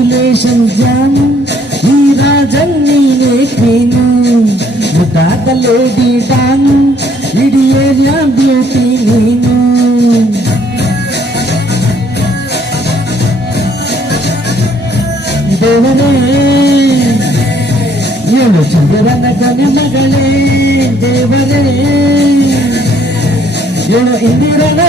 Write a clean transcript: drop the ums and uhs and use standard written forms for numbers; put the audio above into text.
Congratulations ಜಾನು, ಈ ರಾಜನ್ ನೀನೇ queen, ಮುದ್ದಾದ ಲೇಡಿ ಡಾನು, ಇಡೀ ಏರಿಯಾ ಬ್ಯೂಟಿ ನೀನು. ದೇವರೇ ಏಳು ಚಂದ್ರನ ಕೊನೆ ಮಗಳೇ, ದೇವರೇ ಏಳು ಇಂದಿರನ